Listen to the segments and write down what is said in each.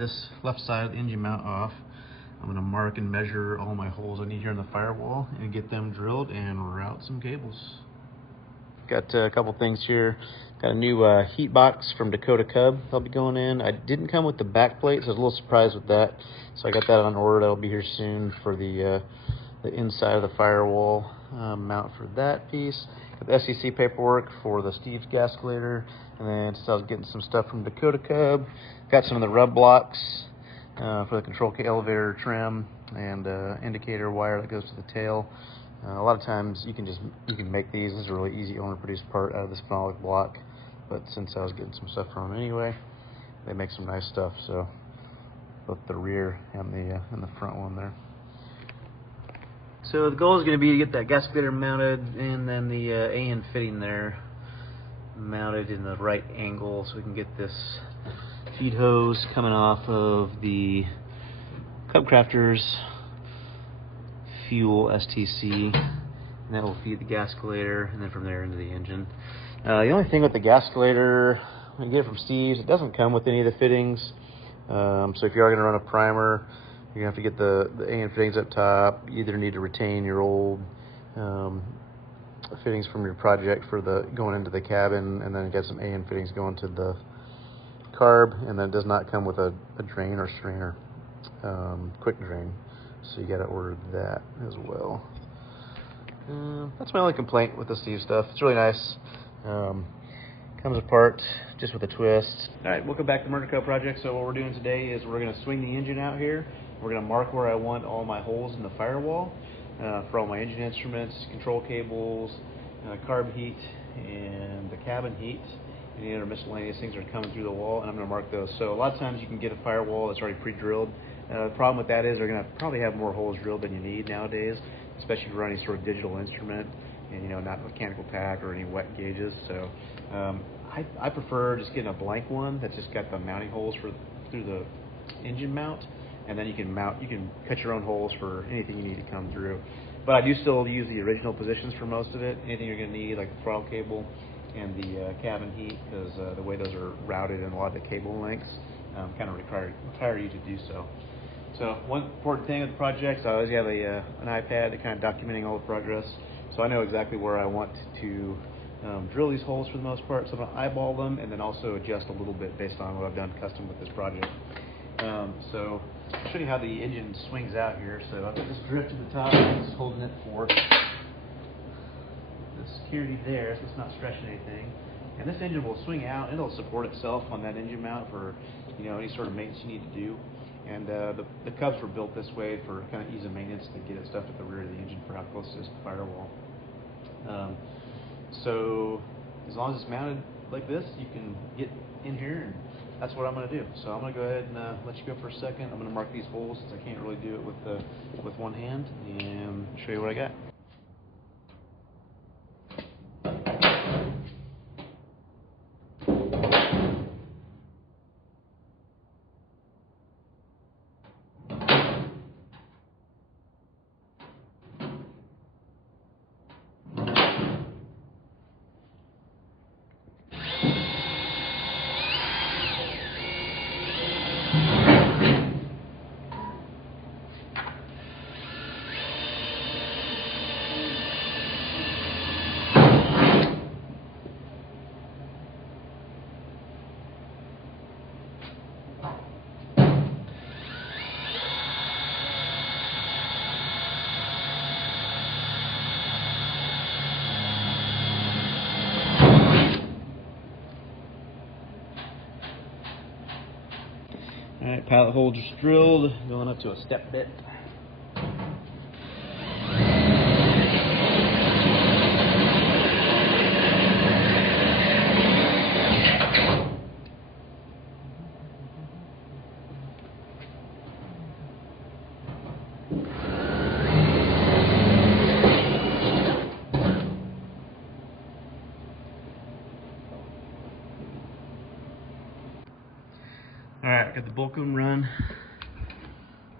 this left side of the engine mount off. I'm going to mark and measure all my holes I need here in the firewall and get them drilled and route some cables. Got a couple things here. Got a new heat box from Dakota Cub that'll be going in. I didn't come with the back plate, so I was a little surprised with that. So I got that on order. That'll be here soon for the inside of the firewall mount for that piece. Got the SEC paperwork for the Steve's gasculator, and then just I was getting some stuff from Dakota Cub. Got some of the rub blocks for the control elevator trim and indicator wire that goes to the tail. A lot of times you can make these. This is a really easy owner produced part out of this phenolic block, but since I was getting some stuff from them anyway, they make some nice stuff. So both the rear and the front one there. So the goal is going to be to get that gasculator mounted, and then the AN fitting there mounted in the right angle, so we can get this feed hose coming off of the Cub Crafters fuel STC, and that will feed the gasculator, and then from there into the engine. The only thing with the gasculator, when you get it from Steve's, it doesn't come with any of the fittings. So if you are going to run a primer, you're going to have to get the AN fittings up top. You either need to retain your old fittings from your project for the going into the cabin, and then get some AN fittings going to the carb, and then it does not come with a drain or strainer, quick drain. So you got to order that as well. That's my only complaint with the Steve stuff. It's really nice. Comes apart just with a twist. All right, welcome back to Murder Cub Project. So what we're doing today is we're going to swing the engine out here. We're going to mark where I want all my holes in the firewall for all my engine instruments, control cables, carb heat, and the cabin heat. Any other miscellaneous things are coming through the wall, and I'm going to mark those. So a lot of times you can get a firewall that's already pre-drilled. The problem with that is they're going to probably have more holes drilled than you need nowadays, especially if you're running sort of digital instrument and not mechanical pack or any wet gauges. So I prefer just getting a blank one that's just got the mounting holes through the engine mount, and then you can cut your own holes for anything you need to come through. But I do still use the original positions for most of it. Anything you're going to need, like the throttle cable and the cabin heat, because the way those are routed in a lot of the cable lengths kind of require you to do so. So one important thing with the project, I always have an iPad that kind of documenting all the progress, so I know exactly where I want to drill these holes for the most part. So I'm going to eyeball them and then also adjust a little bit based on what I've done custom with this project. So I'll show you how the engine swings out here. So I've got this drift to the top, it's holding it for the security there, so it's not stretching anything. And this engine will swing out, and it'll support itself on that engine mount for any sort of maintenance you need to do. And the Cubs were built this way for kind of ease of maintenance to get it stuffed at the rear of the engine for how close it is to the firewall. So as long as it's mounted like this, you can get in here, and that's what I'm going to do. So I'm going to go ahead and let you go for a second. I'm going to mark these holes since I can't really do it with one hand, and show you what I got. Alright, pilot hole just drilled, going up to a step bit. Alright, got the Bulkum run.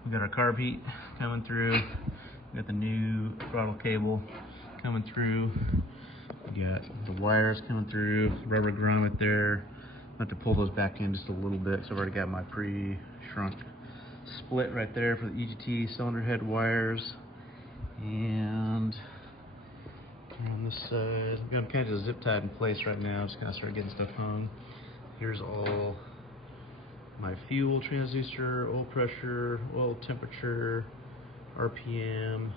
We got our carb heat coming through. We got the new throttle cable coming through. We got the wires coming through, rubber grommet there. I have to pull those back in just a little bit, so I've already got my trunk split right there for the EGT cylinder head wires. And on this side, I'm gonna kind of just zip tied in place right now. Just gonna start getting stuff hung. Here's all my fuel transducer, oil pressure, oil temperature, RPM,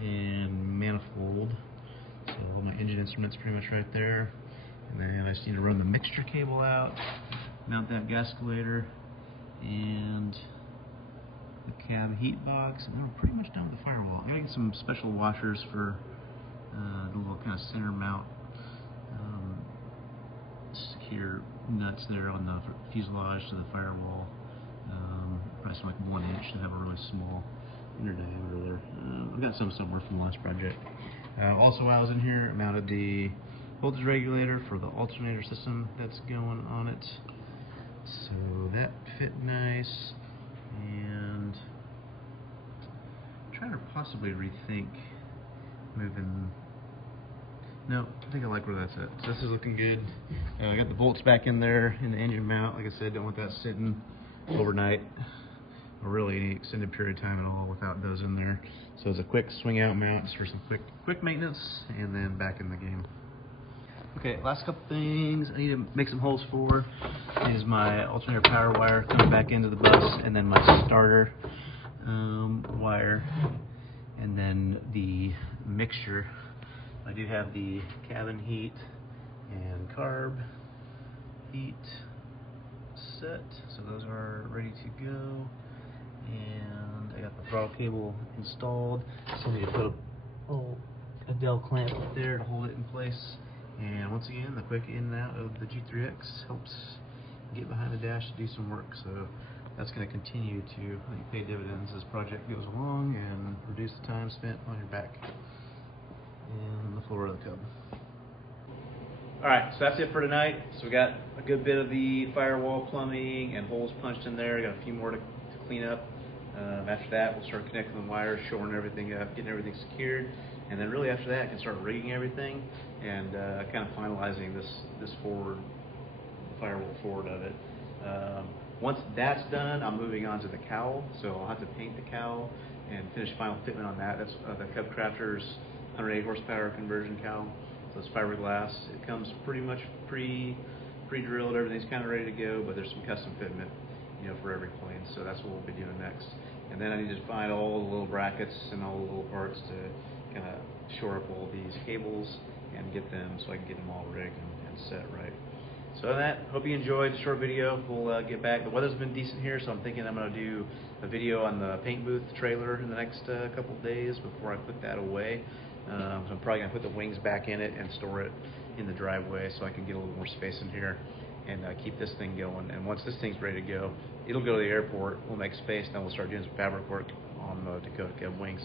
and manifold. So all my engine instruments pretty much right there. And then I just need to run the mixture cable out, mount that gasculator, and the cab heat box, and then we're pretty much done with the firewall. I got some special washers for the little kind of center mount secure nuts there on the fuselage to the firewall. Probably some like 1 inch and have a really small inner diameter there. I've got some somewhere from the last project. Also, while I was in here, I mounted the voltage regulator for the alternator system that's going on it. So that fit nice. And I'm trying to possibly rethink moving. No, I think I like where that's at. So this is looking good. I got the bolts back in there in the engine mount. Like I said, don't want that sitting overnight or really any extended period of time at all without those in there. So it's a quick swing out mount just for some quick maintenance, and then back in the game. Okay, last couple things I need to make some holes for is my alternator power wire coming back into the bus, and then my starter wire, and then the mixture. I do have the cabin heat and carb heat set, so those are ready to go. And I got the throttle cable installed. So I need to put a dowel clamp up there to hold it in place. And once again, the quick in and out of the G3X helps get behind the dash to do some work. So that's going to continue to, I think, pay dividends as the project goes along and reduce the time spent on your back and the floor of the Cub. Alright, so that's it for tonight. So we got a good bit of the firewall plumbing and holes punched in there. We got a few more to clean up. After that, we'll start connecting the wires, shoring everything up, getting everything secured, and then really after that, I can start rigging everything and kind of finalizing this firewall forward of it. Once that's done, I'm moving on to the cowl, so I'll have to paint the cowl and finish final fitment on that. That's the Cub Crafter's 108 horsepower conversion cowl. So it's fiberglass. It comes pretty much pre-drilled. Everything's kind of ready to go, but there's some custom fitment, you know, for every plane. So that's what we'll be doing next. And then I need to find all the little brackets and all the little parts to kind of shore up all these cables and get them so I can get them all rigged and set right. So that, hope you enjoyed the short video. We'll get back. The weather's been decent here, so I'm thinking I'm going to do a video on the paint booth trailer in the next couple days before I put that away. So I'm probably going to put the wings back in it and store it in the driveway so I can get a little more space in here and keep this thing going. And once this thing's ready to go, it'll go to the airport, we'll make space, and then we'll start doing some fabric work on the Dakota Cub wings.